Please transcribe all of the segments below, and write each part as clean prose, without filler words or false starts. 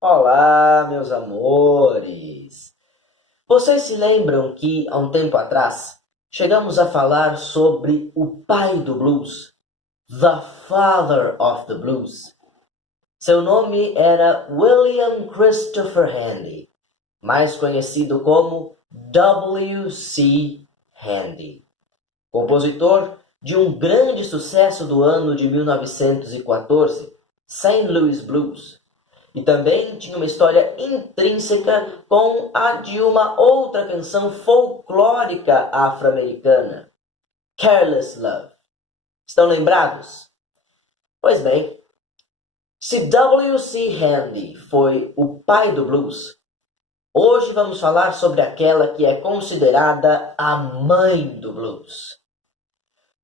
Olá, meus amores! Vocês se lembram que, há um tempo atrás, chegamos a falar sobre o pai do blues, The Father of the Blues? Seu nome era William Christopher Handy, mais conhecido como W.C. Handy, compositor de um grande sucesso do ano de 1914, St. Louis Blues. E também tinha uma história intrínseca com a de uma outra canção folclórica afro-americana, Careless Love. Estão lembrados? Pois bem, se W.C. Handy foi o pai do blues, hoje vamos falar sobre aquela que é considerada a mãe do blues,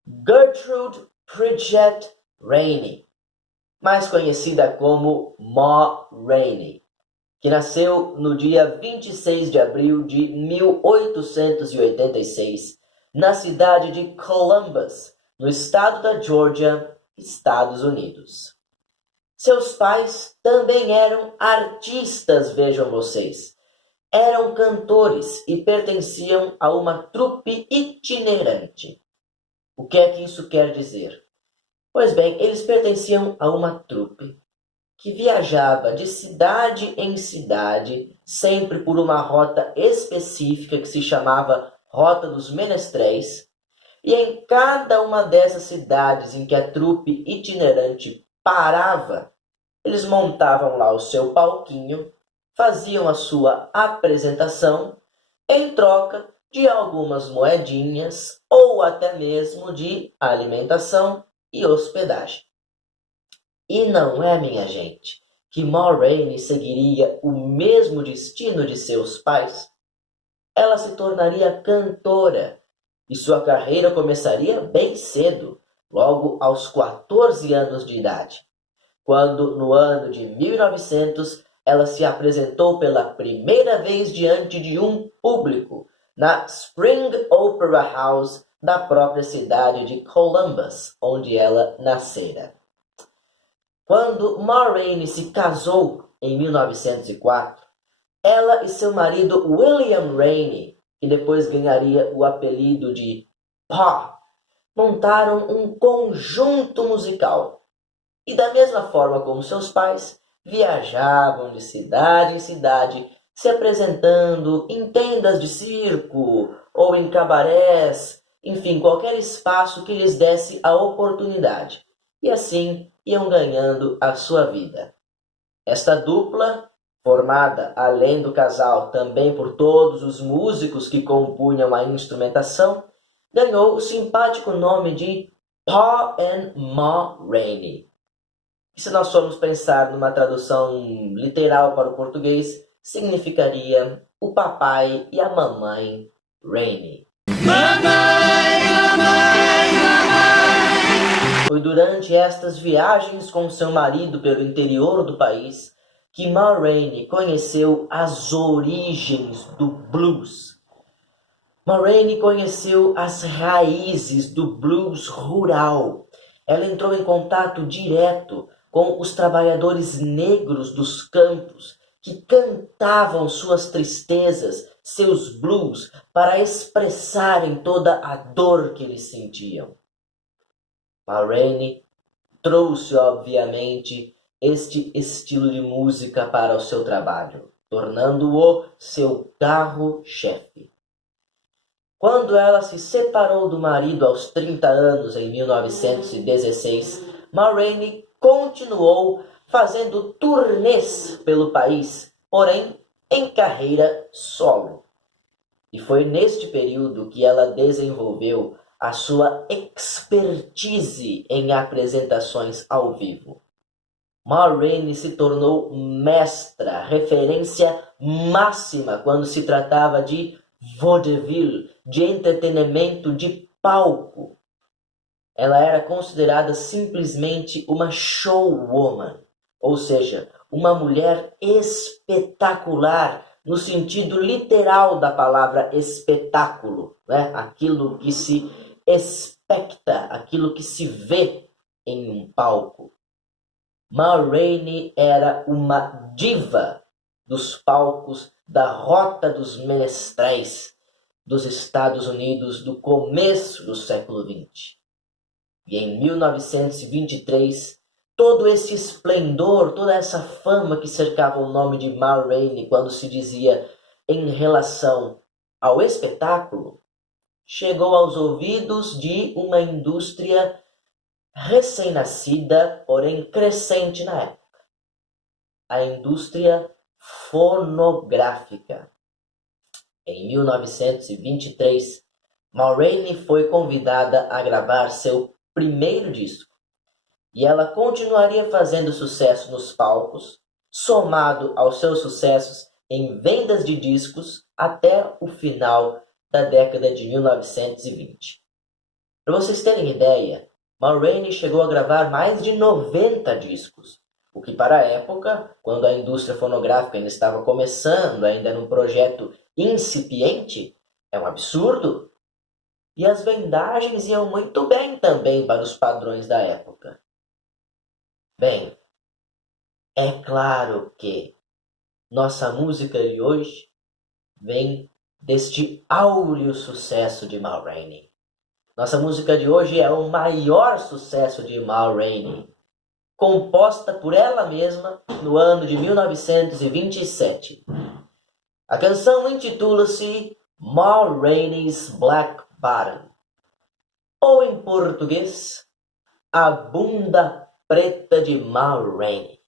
Gertrude Pridgett Rainey, mais conhecida como Ma Rainey, que nasceu no dia 26 de abril de 1886, na cidade de Columbus, no estado da Geórgia, Estados Unidos. Seus pais também eram artistas, vejam vocês. Eram cantores e pertenciam a uma trupe itinerante. O que é que isso quer dizer? Pois bem, eles pertenciam a uma trupe que viajava de cidade em cidade, sempre por uma rota específica que se chamava Rota dos Menestréis, e em cada uma dessas cidades em que a trupe itinerante parava, eles montavam lá o seu palquinho, faziam a sua apresentação em troca de algumas moedinhas ou até mesmo de alimentação e hospedagem. E não é, minha gente, que Ma Rainey seguiria o mesmo destino de seus pais? Ela se tornaria cantora e sua carreira começaria bem cedo, logo aos 14 anos de idade, quando, no ano de 1900, ela se apresentou pela primeira vez diante de um público na Spring Opera House da própria cidade de Columbus, onde ela nascera. Quando Ma Rainey se casou em 1904, ela e seu marido William Rainey, que depois ganharia o apelido de Pa, montaram um conjunto musical. E da mesma forma como seus pais, viajavam de cidade em cidade, se apresentando em tendas de circo ou em cabarés, enfim, qualquer espaço que lhes desse a oportunidade. E assim iam ganhando a sua vida. Esta dupla, formada além do casal também por todos os músicos que compunham a instrumentação, ganhou o simpático nome de Pa and Ma Rainey. E se nós formos pensar numa tradução literal para o português, significaria o papai e a mamãe Rainey. Foi durante estas viagens com seu marido pelo interior do país que Ma Rainey conheceu as origens do blues. Ma Rainey conheceu as raízes do blues rural. Ela entrou em contato direto com os trabalhadores negros dos campos que cantavam suas tristezas, seus blues, para expressarem toda a dor que eles sentiam. Ma Rainey trouxe, obviamente, este estilo de música para o seu trabalho, tornando-o seu carro-chefe. Quando ela se separou do marido aos 30 anos, em 1916, Ma Rainey continuou fazendo turnês pelo país, porém em carreira solo. E foi neste período que ela desenvolveu a sua expertise em apresentações ao vivo. Ma Rainey se tornou mestra, referência máxima quando se tratava de vaudeville, de entretenimento de palco. Ela era considerada simplesmente uma showwoman, ou seja, uma mulher espetacular, no sentido literal da palavra espetáculo, né? Aquilo que se expecta, aquilo que se vê em um palco. Ma Rainey era uma diva dos palcos da Rota dos Menestréis dos Estados Unidos do começo do século XX. E em 1923, todo esse esplendor, toda essa fama que cercava o nome de Ma Rainey quando se dizia em relação ao espetáculo, chegou aos ouvidos de uma indústria recém-nascida, porém crescente na época. A indústria fonográfica. Em 1923, Ma Rainey foi convidada a gravar seu primeiro disco. E ela continuaria fazendo sucesso nos palcos, somado aos seus sucessos em vendas de discos até o final da década de 1920. Para vocês terem ideia, Ma Rainey chegou a gravar mais de 90 discos, o que para a época, quando a indústria fonográfica ainda estava começando, ainda num projeto incipiente, é um absurdo. E as vendagens iam muito bem também para os padrões da época. Bem, é claro que nossa música de hoje vem deste áureo sucesso de Ma Rainey. Nossa música de hoje é o maior sucesso de Ma Rainey, composta por ela mesma no ano de 1927. A canção intitula-se Ma Rainey's Black Bottom, ou em português, A Bunda Preta de Ma Rainey.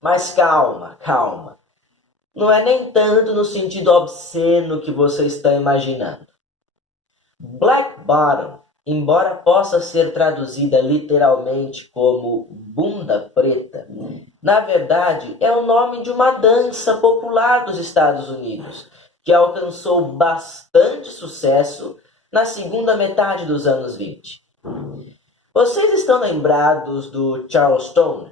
Mas calma, calma. Não é nem tanto no sentido obsceno que você está imaginando. Black Bottom, embora possa ser traduzida literalmente como bunda preta, na verdade é o nome de uma dança popular dos Estados Unidos, que alcançou bastante sucesso na segunda metade dos anos 20. Vocês estão lembrados do Charleston?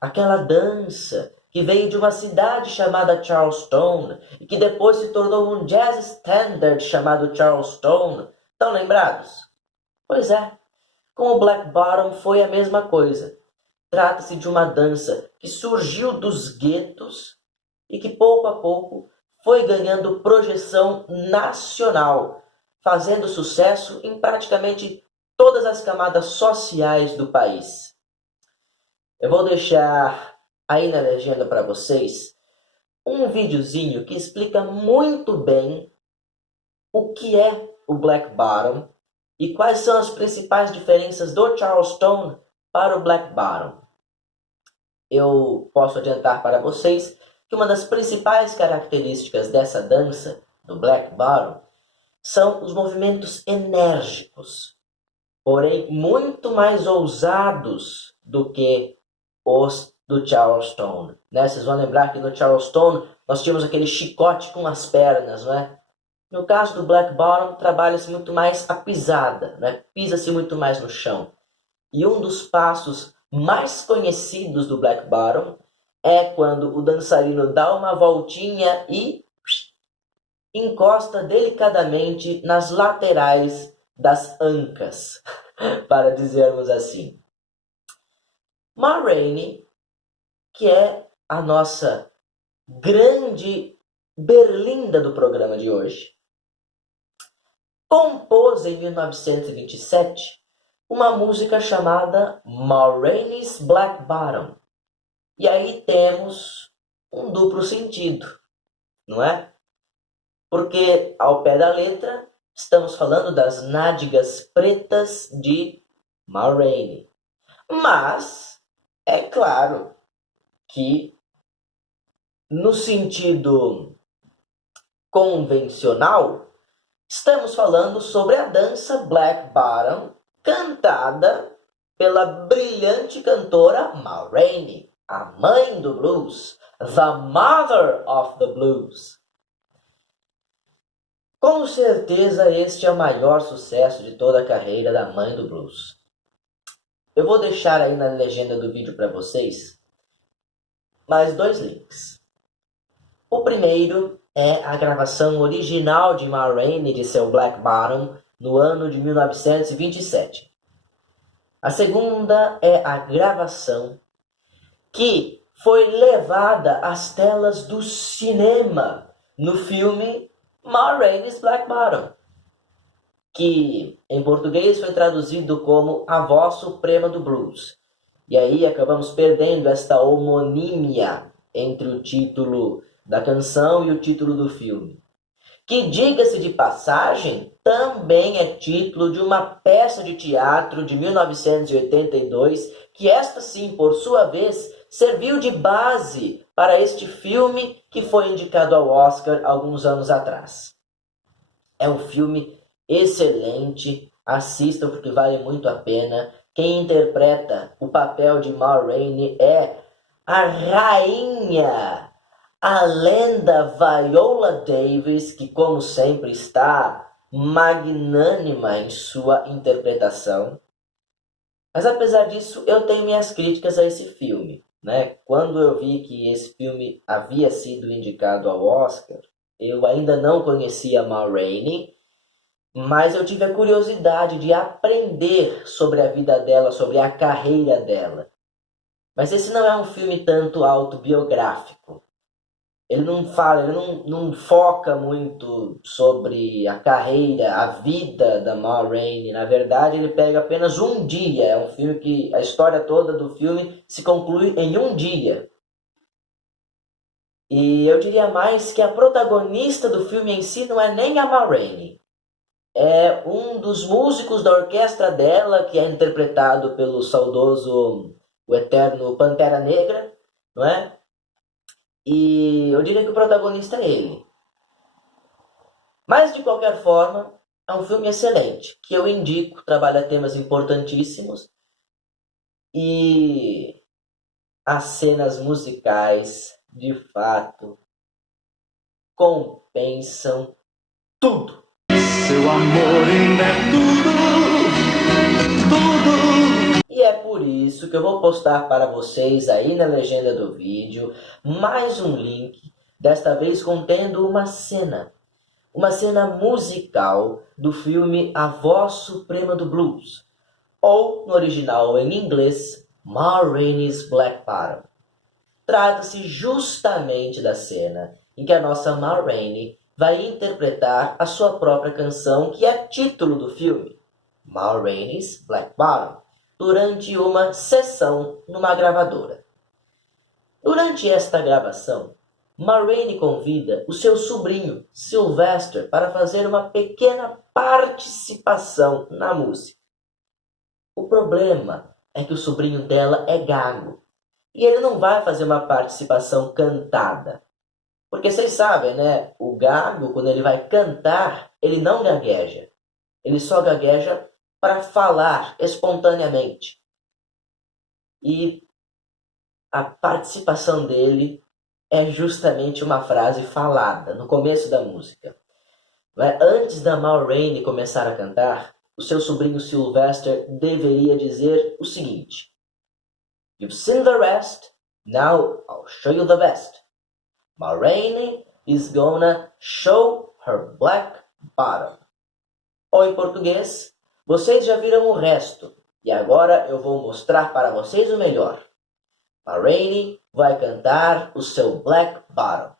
Aquela dança que veio de uma cidade chamada Charleston e que depois se tornou um jazz standard chamado Charleston. Estão lembrados? Pois é, com o Black Bottom foi a mesma coisa. Trata-se de uma dança que surgiu dos guetos e que pouco a pouco foi ganhando projeção nacional, fazendo sucesso em praticamente todas as camadas sociais do país. Eu vou deixar aí na legenda para vocês um videozinho que explica muito bem o que é o Black Bottom e quais são as principais diferenças do Charleston para o Black Bottom. Eu posso adiantar para vocês que uma das principais características dessa dança, do Black Bottom, são os movimentos enérgicos, porém muito mais ousados do que os do Charleston. Né? Vocês vão lembrar que no Charleston nós tínhamos aquele chicote com as pernas, não é? No caso do Black Bottom, trabalha-se muito mais a pisada, né? Pisa-se muito mais no chão. E um dos passos mais conhecidos do Black Bottom é quando o dançarino dá uma voltinha e encosta delicadamente nas laterais das ancas, para dizermos assim. Ma Rainey, que é a nossa grande berlinda do programa de hoje, compôs em 1927 uma música chamada Ma Rainey's Black Bottom. E aí temos um duplo sentido, não é? Porque ao pé da letra estamos falando das nádegas pretas de Ma Rainey. Mas é claro que no sentido convencional estamos falando sobre a dança Black Bottom cantada pela brilhante cantora Ma Rainey, a mãe do blues, the mother of the blues. Com certeza este é o maior sucesso de toda a carreira da mãe do blues. Eu vou deixar aí na legenda do vídeo para vocês mais 2 links. O primeiro é a gravação original de Ma Rainey de seu Black Bottom no ano de 1927. A segunda é a gravação que foi levada às telas do cinema no filme Ma Rainey's Black Bottom, que em português foi traduzido como A Voz Suprema do Blues. E aí acabamos perdendo esta homonímia entre o título da canção e o título do filme, que, diga-se de passagem, também é título de uma peça de teatro de 1982, que esta sim, por sua vez, serviu de base para este filme que foi indicado ao Oscar alguns anos atrás. É um filme excelente, assistam porque vale muito a pena. Quem interpreta o papel de Ma Rainey é a rainha, a lenda Viola Davis, que como sempre está magnânima em sua interpretação. Mas apesar disso, eu tenho minhas críticas a esse filme, né? Quando eu vi que esse filme havia sido indicado ao Oscar, eu ainda não conhecia Ma Rainey, mas eu tive a curiosidade de aprender sobre a vida dela, sobre a carreira dela. Mas esse não é um filme tanto autobiográfico. Ele não fala, ele não foca muito sobre a carreira, a vida da Ma Rainey. Na verdade, ele pega apenas um dia. É um filme que a história toda do filme se conclui em um dia. E eu diria mais que a protagonista do filme em si não é nem a Ma Rainey. É um dos músicos da orquestra dela, que é interpretado pelo saudoso, o eterno Pantera Negra, não é? E eu diria que o protagonista é ele. Mas, de qualquer forma, é um filme excelente, que eu indico, trabalha temas importantíssimos. E as cenas musicais, de fato, compensam tudo. Seu amor ainda é tudo. E é por isso que eu vou postar para vocês aí na legenda do vídeo mais um link, desta vez contendo uma cena musical do filme A Voz Suprema do Blues, ou no original em inglês, Ma Rainey's Black Bottom. Trata-se justamente da cena em que a nossa Ma Rainey vai interpretar a sua própria canção, que é título do filme, Ma Rainey's Black Bottom, durante uma sessão numa gravadora. Durante esta gravação, Ma Rainey convida o seu sobrinho, Sylvester, para fazer uma pequena participação na música. O problema é que o sobrinho dela é gago. E ele não vai fazer uma participação cantada. Porque vocês sabem, né? O gago, quando ele vai cantar, ele não gagueja. Ele só gagueja para falar espontaneamente. E a participação dele é justamente uma frase falada no começo da música. Antes da Ma Rainey começar a cantar, o seu sobrinho Sylvester deveria dizer o seguinte: You've seen the rest, now I'll show you the best. Ma Rainey is gonna show her black bottom. Ou em português, vocês já viram o resto, e agora eu vou mostrar para vocês o melhor. Ma Rainey vai cantar o seu Black Bottom.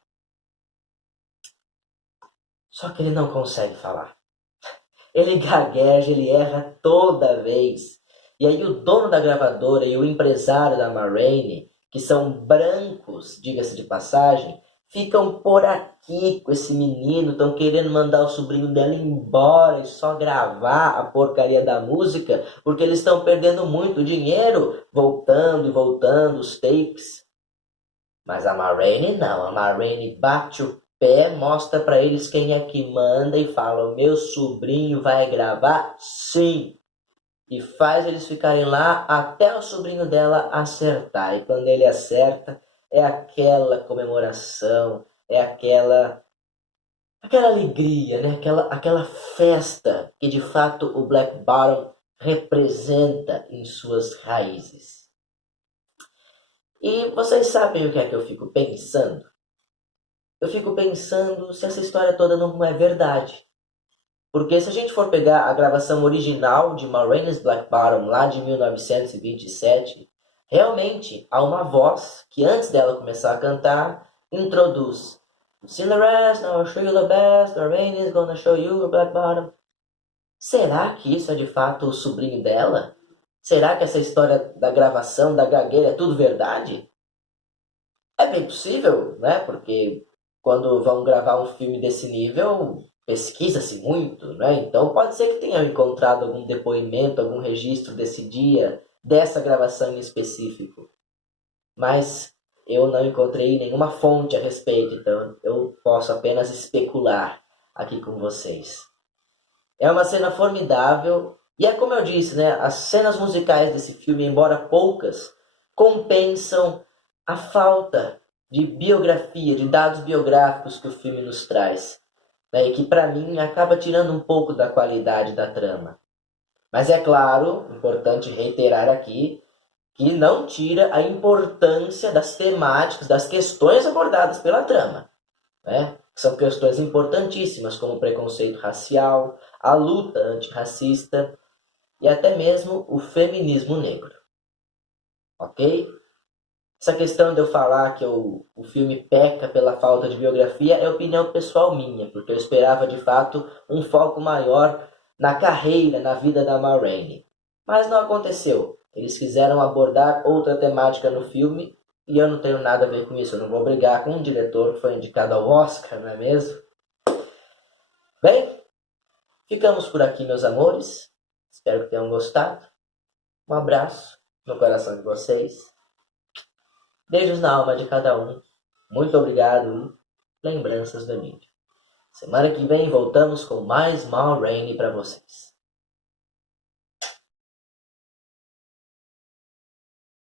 Só que ele não consegue falar. Ele gagueja, ele erra toda vez. E aí o dono da gravadora e o empresário da Ma Rainey, que são brancos, diga-se de passagem, ficam por aqui com esse menino, estão querendo mandar o sobrinho dela embora e só gravar a porcaria da música, porque eles estão perdendo muito dinheiro voltando e voltando os takes. Mas a Ma Rainey não, a Ma Rainey bate o pé, mostra para eles quem é que manda e fala: meu sobrinho vai gravar sim. E faz eles ficarem lá até o sobrinho dela acertar. E quando ele acerta, é aquela comemoração, é aquela alegria, né? aquela festa que de fato o Black Bottom representa em suas raízes. E vocês sabem o que é que eu fico pensando? Eu fico pensando se essa história toda não é verdade. Porque se a gente for pegar a gravação original de Ma Rainey's Black Bottom, lá de 1927, realmente há uma voz que antes dela começar a cantar, introduz "Seen the rest, now I'll show you the best, Ma Rainey's gonna show you the Black Bottom." Será que isso é de fato o sobrinho dela? Será que essa história da gravação, da gagueira, é tudo verdade? É bem possível, né? Porque quando vão gravar um filme desse nível, pesquisa-se muito, né? Então pode ser que tenham encontrado algum depoimento, algum registro desse dia, dessa gravação em específico. Mas eu não encontrei nenhuma fonte a respeito, então eu posso apenas especular aqui com vocês. É uma cena formidável, e é como eu disse, né? As cenas musicais desse filme, embora poucas, compensam a falta de biografia, de dados biográficos que o filme nos traz, né? E que para mim acaba tirando um pouco da qualidade da trama. Mas é claro, importante reiterar aqui, que não tira a importância das temáticas, das questões abordadas pela trama, né? São questões importantíssimas, como o preconceito racial, a luta antirracista e até mesmo o feminismo negro. Ok? Essa questão de eu falar que o filme peca pela falta de biografia é opinião pessoal minha, porque eu esperava de fato um foco maior na carreira, na vida da Ma Rainey. Mas não aconteceu. Eles quiseram abordar outra temática no filme e eu não tenho nada a ver com isso. Eu não vou brigar com um diretor que foi indicado ao Oscar, não é mesmo? Bem, ficamos por aqui, meus amores. Espero que tenham gostado. Um abraço no coração de vocês. Beijos na alma de cada um. Muito obrigado e lembranças do Emílio. Semana que vem voltamos com mais Ma Rainey para vocês.